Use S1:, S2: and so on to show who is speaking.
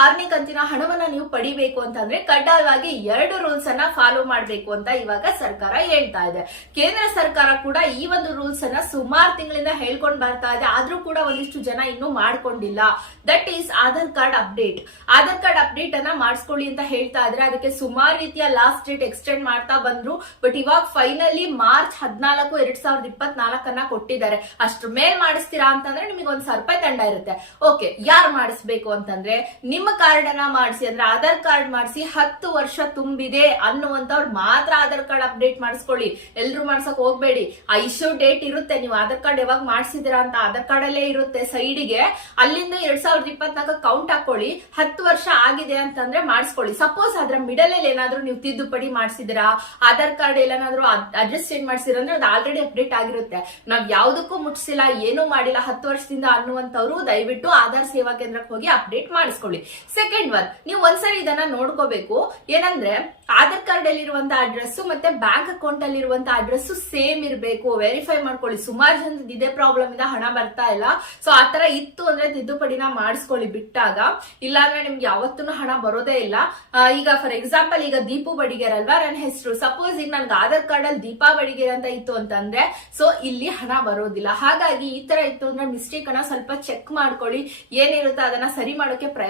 S1: ಆರನೇ ಕಂತಿನ ಹಣವನ್ನ ನೀವು ಪಡಿಬೇಕು ಅಂತಂದ್ರೆ ಕಡ್ಡಾಯವಾಗಿ ಎರಡು ರೂಲ್ಸ್ ಅನ್ನ ಫಾಲೋ ಮಾಡಬೇಕು ಅಂತ ಇವಾಗ ಸರ್ಕಾರ ಹೇಳ್ತಾ ಇದೆ. ಕೇಂದ್ರ ಸರ್ಕಾರ ಕೂಡ ಈ ಒಂದು ರೂಲ್ಸ್ ಅನ್ನ ಸುಮಾರು ತಿಂಗಳಿಂದ ಹೇಳ್ಕೊಂಡು ಬರ್ತಾ ಇದೆ. ಆದ್ರೂ ಕೂಡ ಒಂದಿಷ್ಟು ಜನ ಇನ್ನೂ ಮಾಡ್ಕೊಂಡಿಲ್ಲ. That is Aadhaar card update. Aadhaar card update ಅನ್ನ ಮಾಡಿಸ್ಕೊಳ್ಳಿ ಅಂತ ಹೇಳ್ತಾ ಇದ್ರೆ ಅದಕ್ಕೆ ಸುಮಾರು ರೀತಿಯ ಲಾಸ್ಟ್ ಡೇಟ್ ಎಕ್ಸ್ಟೆಂಡ್ ಮಾಡ್ತಾ ಬಂದ್ರು. ಬಟ್ ಇವಾಗ ಫೈನಲಿ ಮಾರ್ಚ್ ಹದಿನಾಲ್ಕು ಎರಡ್ ಸಾವಿರದ ಇಪ್ಪತ್ನಾಲ್ಕನ್ನ ಕೊಟ್ಟಿದ್ದಾರೆ. ಅಷ್ಟ್ರ ಮೇಲ್ ಮಾಡಿಸ್ತೀರಾ ಅಂತಂದ್ರೆ ನಿಮಗೆ ಒಂದ್ ಸರ್ಪೈ ತಂಡ ಇರುತ್ತೆ. ಓಕೆ ಯಾರು ಮಾಡಿಸ್ಬೇಕು ಅಂತಂದ್ರೆ ನಿಮ್ಮ ಕಾರ್ಡ್ ಅನ್ನ ಮಾಡಿಸಿ, ಅಂದ್ರೆ ಆಧಾರ್ ಕಾರ್ಡ್ ಮಾಡಿಸಿ ಹತ್ತು ವರ್ಷ ತುಂಬಿದೆ ಅನ್ನುವಂತವ್ರು ಮಾತ್ರ ಆಧಾರ್ ಕಾರ್ಡ್ ಅಪ್ಡೇಟ್ ಮಾಡಿಸ್ಕೊಳ್ಳಿ. ಎಲ್ರು ಮಾಡ್ಸಕ್ ಹೋಗ್ಬೇಡಿ. ಆ ಇಶ್ಯೂ ಡೇಟ್ ಇರುತ್ತೆ. ನೀವು ಆಧಾರ್ ಕಾರ್ಡ್ ಯಾವಾಗ ಮಾಡಿಸಿದಿರಾ ಅಂತ ಆಧಾರ್ ಕಾರ್ಡ್ ಅಲ್ಲೇ ಇರುತ್ತೆ ಸೈಡಿಗೆ. ಅಲ್ಲಿಂದ ಎರಡ್ ಸಾವಿರದ ಇಪ್ಪತ್ನಾಲ್ಕು ಕೌಂಟ್ ಹಾಕೊಳ್ಳಿ. ಹತ್ತು ವರ್ಷ ಆಗಿದೆ ಅಂತಂದ್ರೆ ಮಾಡಿಸ್ಕೊಳ್ಳಿ. ಸಪೋಸ್ ಅದ್ರ ಮಿಡಲ್ ಅಲ್ಲಿ ಏನಾದ್ರೂ ನೀವು ತಿದ್ದುಪಡಿ ಮಾಡಿಸಿದಿರಾ ಆಧಾರ್ ಕಾರ್ಡ್ ಏನಾದ್ರೂ ಅಡ್ರೆಸ್ ಚೇಂಜ್ ಮಾಡಿಸಿದ್ರೆ ಅಂದ್ರೆ ಅದು ಆಲ್ರೆಡಿ ಅಪ್ಡೇಟ್ ಆಗಿರುತ್ತೆ. ನಾವ್ ಯಾವ್ದಕ್ಕೂ ಮುಟ್ಸಿಲ್ಲ, ಏನೂ ಮಾಡಿಲ್ಲ ಹತ್ತು ವರ್ಷದಿಂದ ಅನ್ನುವಂಥವ್ರು ದಯವಿಟ್ಟು ಆಧಾರ್ ಸೇವಾ ಕೇಂದ್ರಕ್ಕೆ ಹೋಗಿ ಅಪ್ಡೇಟ್ ಮಾಡಿಸ್ಕೊಳ್ಳಿ. ಸೆಕೆಂಡ್ ಒನ್ ನೀವು ಒಂದ್ಸರಿ ಇದನ್ನ ನೋಡ್ಕೋಬೇಕು. ಏನಂದ್ರೆ, ಆಧಾರ್ ಕಾರ್ಡ್ ಅಲ್ಲಿ ಇರುವಂತಹ ಅಡ್ರೆಸ್ ಮತ್ತೆ ಬ್ಯಾಂಕ್ ಅಕೌಂಟ್ ಅಲ್ಲಿ ಇರುವಂತಹ ಅಡ್ರೆಸ್ ಸೇಮ್ ಇರಬೇಕು. ವೆರಿಫೈ ಮಾಡ್ಕೊಳ್ಳಿ. ಸುಮಾರು ಜನದ ಇದೇ ಪ್ರಾಬ್ಲಮ್ ಇಂದ ಹಣ ಬರ್ತಾ ಇಲ್ಲ. ಸೊ ಆತರ ಇತ್ತು ಅಂದ್ರೆ ತಿದ್ದುಪಡಿನ ಮಾಡಿಸ್ಕೊಳ್ಳಿ ಬಿಟ್ಟಾಗ. ಇಲ್ಲಾಂದ್ರೆ ನಿಮ್ಗೆ ಯಾವತ್ತೂ ಹಣ ಬರೋದೇ ಇಲ್ಲ. ಈಗ ಫಾರ್ ಎಕ್ಸಾಂಪಲ್ ಈಗ ದೀಪು ಬಡಿಗೇರ್ ಅಲ್ವಾ? ನನ್ನ ಹೆಸರು. ಸಪೋಸ್ ಈಗ ನನ್ಗೆ ಆಧಾರ್ ಕಾರ್ಡ್ ಅಲ್ಲಿ ದೀಪಾ ಬಡಿಗೇರ್ ಅಂತ ಇತ್ತು ಅಂತಂದ್ರೆ ಸೊ ಇಲ್ಲಿ ಹಣ ಬರೋದಿಲ್ಲ. ಹಾಗಾಗಿ ಈ ತರ ಇತ್ತು ಅಂದ್ರೆ ಮಿಸ್ಟೇಕ್ ಅನ್ನ ಸ್ವಲ್ಪ ಚೆಕ್ ಮಾಡ್ಕೊಳ್ಳಿ. ಏನಿರುತ್ತೆ ಅದನ್ನ ಸರಿ ಮಾಡೋಕೆ ಪ್ರಯತ್ನ